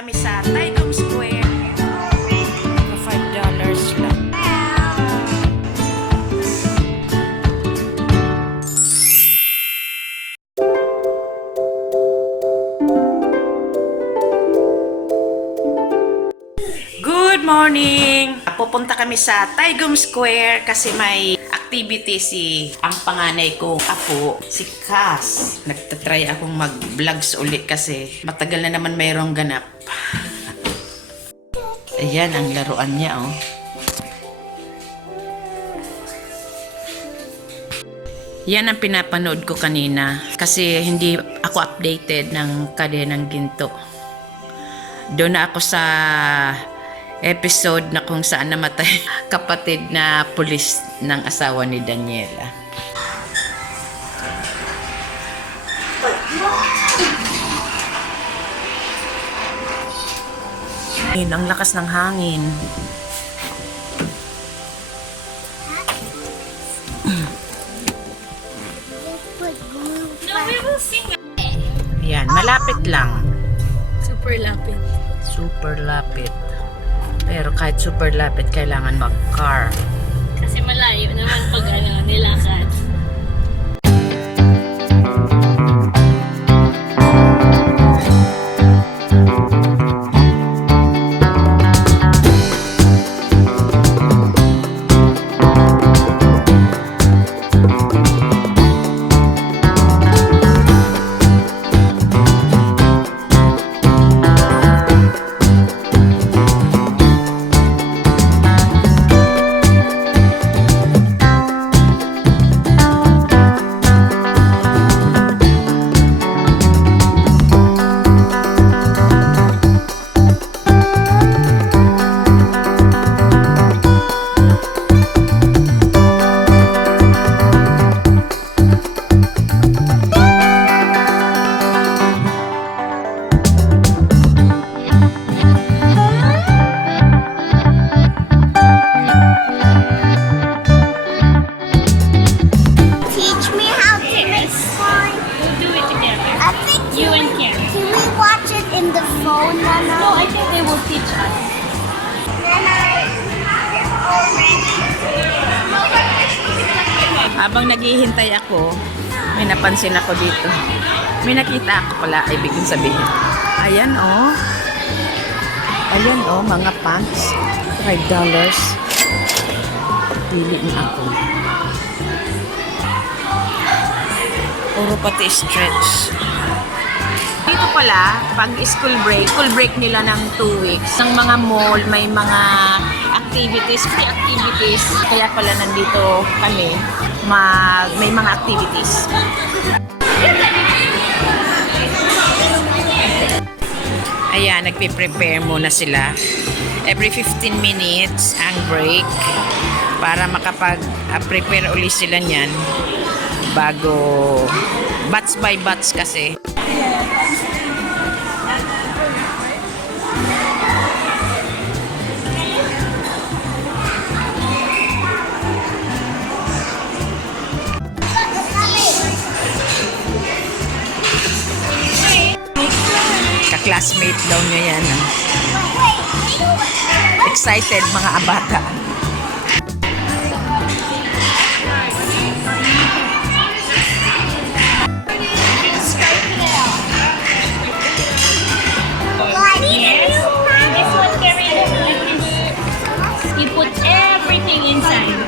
kami sa Taigong Square. $5 lang. Good morning! Pupunta kami sa Taigong Square kasi may activity ang panganay kong apo, si Cass. Nagtatry akong mag-vlogs ulit kasi matagal na naman mayroong ganap. Ayan ang laruan niya, oh. Yan ang pinapanood ko kanina kasi hindi ako updated ng Kadenang Ginto. Doon na ako sa episode na kung saan namatay kapatid na pulis ng asawa ni Daniela. Ang lakas ng hangin. Yan, malapit lang. Super lapit. Super lapit. Pero kahit super lapit, kailangan mag-car. Kasi malayo naman pag nilakad. No, I think they will teach us. Habang naghihintay ako, may napansin ako dito. May nakita ako pala, ay biglang sabihin. Ayan, oh. Ayan, oh, mga pants. $5. Pili na ako. Puro pati stretch. Dito pala, pag school break nila ng 2 weeks. Ng mga mall, may mga activities, free activities. Kaya pala nandito kami, may mga activities. Ayan, nagpe-prepare muna sila. Every 15 minutes ang break para makapag-prepare ulit sila niyan bago batch by batch kasi. Ka-classmate daw niya yan. Excited mga abata. You put everything inside.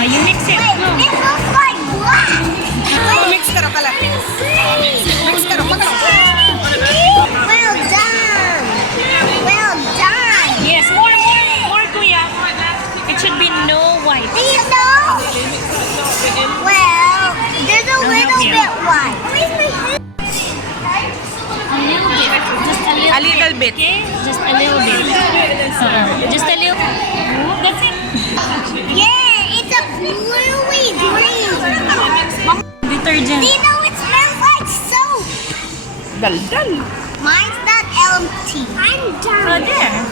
You mix it. No. It looks like black. Mix karo kala. Mix karo kala. Well done. Well done. Yes, more, kuya. It should be no white. Do you know? Well, there's a little bit white. A little bit. Just a little bit. Okay? Just a little bit. Just a little. That's it. Yeah, it's a bluey green. Detergent. Do you know it smells like soap? Dal-dal. Mine's not empty. I'm done. Oh, there.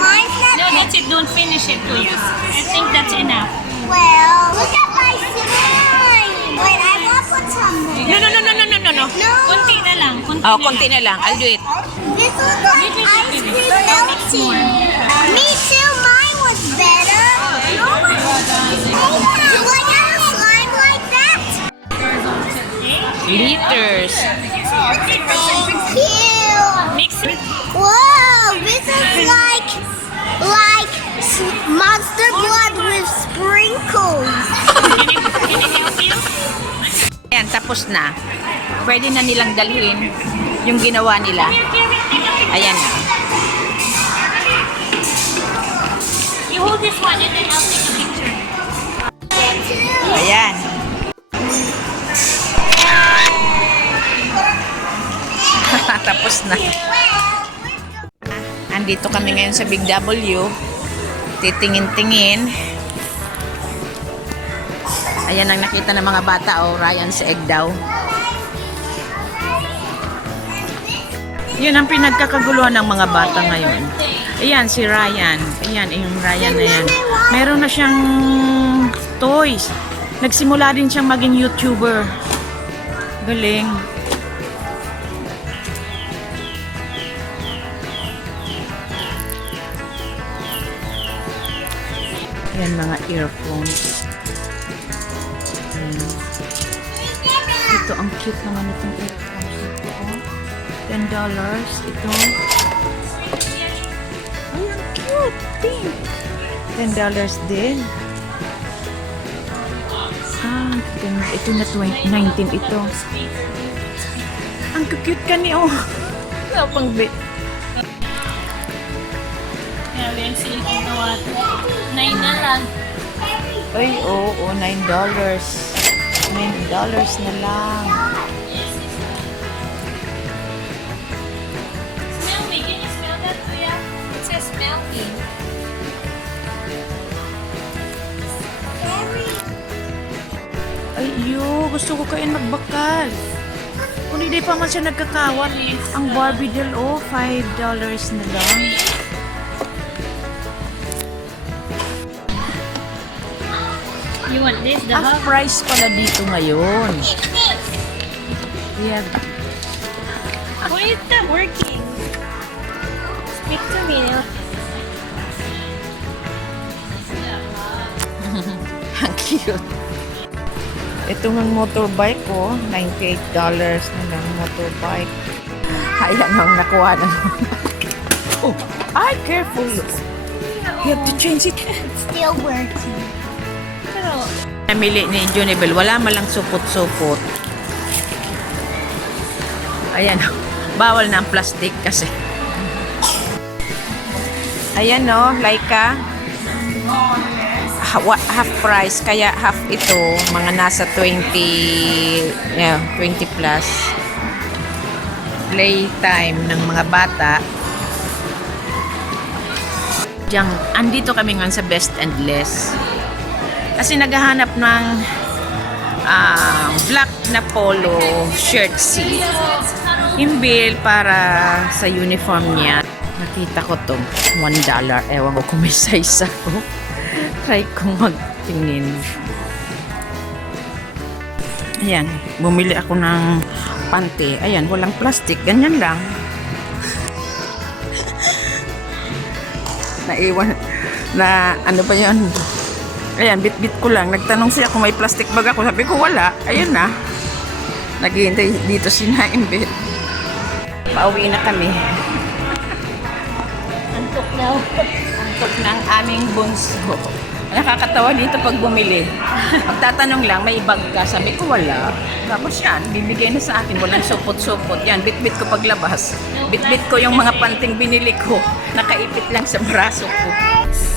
Mine's not No, that's it. Don't finish it, kuya. I think that's enough. Well, look at my slime. Wait, I want to put some more. No. No. Kunti na lang. Oh, konti na lang. I'll do it. This was like ice cream melting. Me too. Mine was better. You want to slime like that? Liters. Cute. Mix it. Whoa, this is like monster blood with sprinkles. Can I help you? Ayan, tapos na. Pwede na nilang dalhin yung ginawa nila. Ayan na. You hold this one and then I'll take a picture. Ayan. Tapos na. Andito kami ngayon sa Big W. Titingin-tingin. Ayan ang nakita ng mga bata. Oh, Ryan's egg daw. Yun ang pinagkakaguluhan ng mga bata ngayon. Ayan, si Ryan. Ayan, yung Ryan na yan. Meron na siyang toys. Nagsimula din siyang maging YouTuber. Galing. Ayan, mga earphones. Ayan. Ito, ang cute naman itong earphones. Ito, $10. Ito. Ay, ang cute. Pink. $10 din. Ah, ito na 19 ito. Ang cute ka ni oh. Pang bit. Yeah, we're seeing the water. 9 na lang. Ay, oo, $9. $9 na lang. Smell me. Can you smell that, Kuya? It says smell me. Ay, gusto ko kain magbakal. Kung hindi pa man siya nagkakawat. Ang Barbie doll, oh, $5 na lang. You want this? The Half hug? price pala dito ngayon. Yeah. Why is that working? Speak to me. Ang cute. Ito ng motorbike ko, $98 na lang motorbike. Ayan ang nakuha na naman. Oh, ay, careful. You have to change it. Still working. Pero, Namili ni Junibel, wala malang supot-supot. Ayan, bawal na ang plastic kasi. Ayan no, Laika. Half price, kaya half ito, mga nasa 20 plus. Playtime ng mga bata. Diyan, andito kami ngayon sa Best and Less. Kasi naghahanap ng black na polo shirt si Imbil para sa uniform niya. Nakita ko to, $1. Ewan ko kung may size ako. Try kong magtingin. Ayan, bumili ako ng panty. Ayan, walang plastic. Ganyan lang. Naiwan na ano pa yun. Ayan, bit-bit ko lang. Nagtanong siya kung may plastic bag ako. Sabi ko wala. Ayun na. Naghihintay dito si Naimbit. Pauwi na kami. antok na. Antok ng aming bunso. Nakakatawa dito pag bumili. Pagtatanong lang, may bag ka. Sabi ko wala. Tapos yan, bibigay na sa akin. Walang supot-supot. Yan, bit-bit ko paglabas. Bit-bit ko yung mga panting binili ko. Nakaipit lang sa braso ko.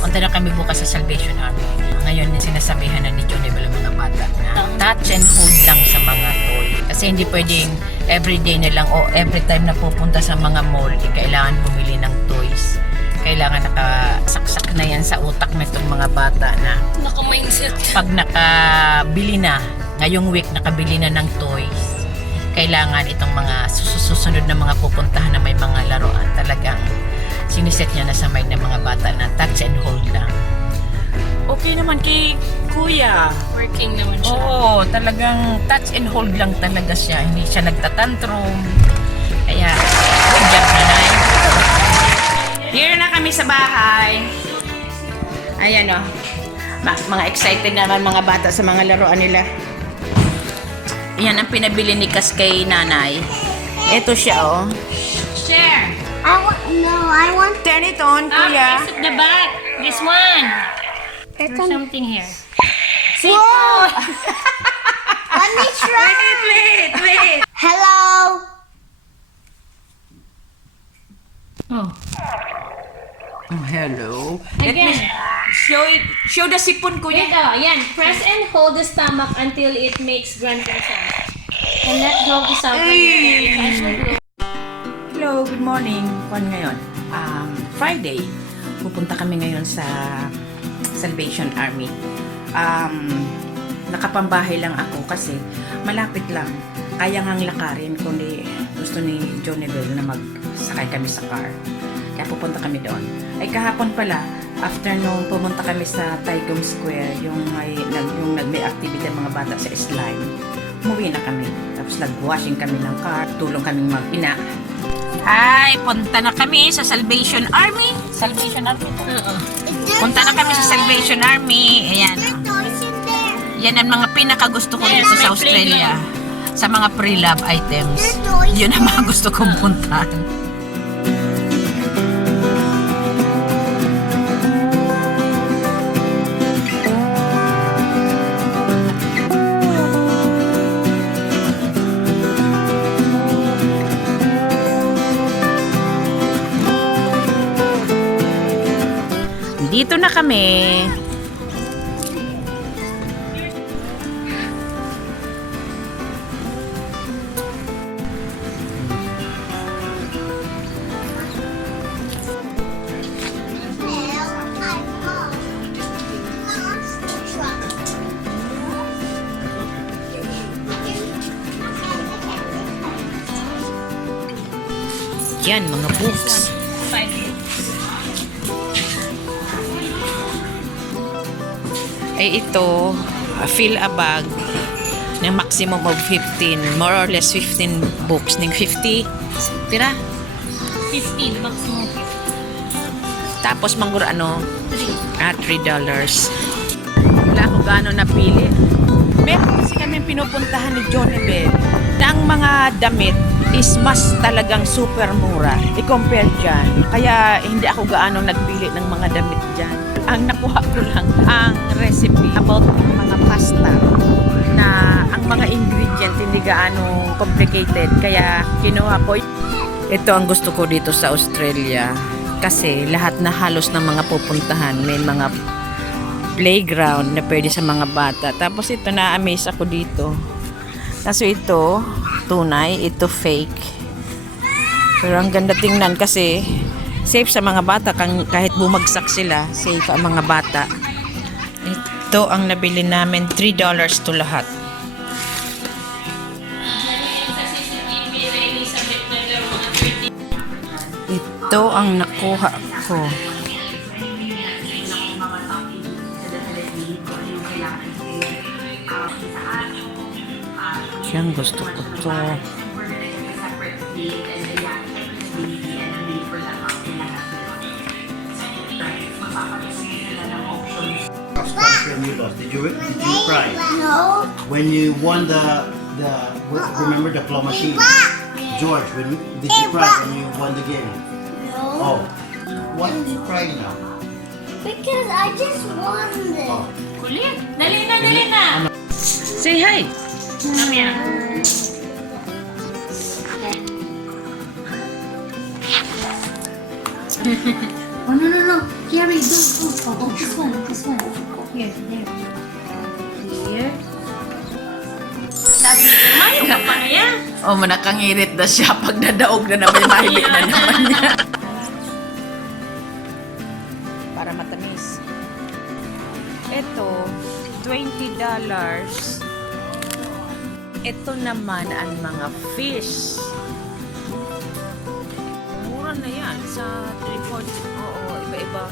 Punta na kami bukas sa Salvation Army. Ngayon, sinasabihan na ni Junibel ang mga bata na touch and hold lang sa mga toy. Kasi hindi pwedeng everyday na lang o every time na pupunta sa mga mall, kailangan bumili ng toys. Kailangan nakasaksak na yan sa utak na itong mga bata na Naka-mindset. pag nakabili na, ngayong week nakabili na ng toys, kailangan itong mga susunod na mga pupuntahan na may mga laruan, talagang siniset niya na sa mind ng mga bata na touch and hold lang. Okay naman kay Kuya. Working naman siya. Oo, talagang touch and hold lang talaga siya. Hindi siya nagtatantrum. Kaya, good job, nanay. Here na kami sa bahay. Ayan o. Mga excited naman mga bata sa mga laruan nila. Yan ang pinabili ni Kas kay nanay. Ito siya oh. Share. I want Turn it on, kuya. Place at the back. This one. It's There's something here. Whoa! Let me try. Wait. Hello. Oh. Oh, hello. Again. Show the sipon, kuya. Ito, yan. Press and hold the stomach until it makes grunting sound. And let go of the sound when your eyes will close. Hello, good morning. Kwan ngayon? Friday. Pupunta kami ngayon sa Salvation Army. Nakapambahay lang ako kasi malapit lang. Kaya ngang lakarin kundi gusto ni Johnny Bell na magsakay kami sa car. Kaya pupunta kami doon. Ay kahapon pala, afternoon pumunta kami sa Taigong Square, yung may activity ng mga bata sa slime. Umuwi na kami. Tapos nag-washing kami ng car, tulong kaming mag-ina. Hi! Punta na kami sa Salvation Army. Salvation Army to? Punta na kami sa Salvation Army. Ayan. Toys in there. Yan ang mga pinakagusto ko dito sa Australia. Sa mga pre-love items. Yun ang mga gusto kong puntahan. Dito na kami. Yan, mga books. 5 minutes. Ay ito, fill a bag ng maximum of 15, more or less 15 books ng 50 pira. 15 maximum. Tapos mangguro ano, $3. Wala akong gaano napili. Meron kasi kami pinupuntahan ni Johnny Bell na ang mga damit is mas talagang super mura i-compare dyan. Kaya hindi ako gaano nagpili ng mga damit dyan. Ang nakuha ko lang ang recipe about mga pasta na ang mga ingredient hindi gaano complicated. Kaya kinuha ko. Ito ang gusto ko dito sa Australia. Kasi lahat na halos ng mga pupuntahan may mga playground na pwede sa mga bata. Tapos ito na-amaze ako dito. Kaso ito, tunay, ito fake. Pero ang ganda tingnan kasi safe sa mga bata kahit bumagsak sila, safe ang mga bata. Ito ang nabili namin, $3 to lahat. Ito ang nakuha ko. Yan, gusto ko to. When you lost, did you cry? No. When you won remember the claw machine? George, did you cry when you won the game? No. Oh, why are you crying now? Because I just won this. Oh, Kulit. Dali na. Say hi! Come here. Oh, no. Gary, don't. Oh, this one. Here, there. Here. Mayo ka pa niya. O, manakangirit na siya pag nadaog na naman, mahibig na naman niya. Para matamis. Ito, $20. Ito naman ang mga fish. Mura na yan sa 340. Oo, iba-ibang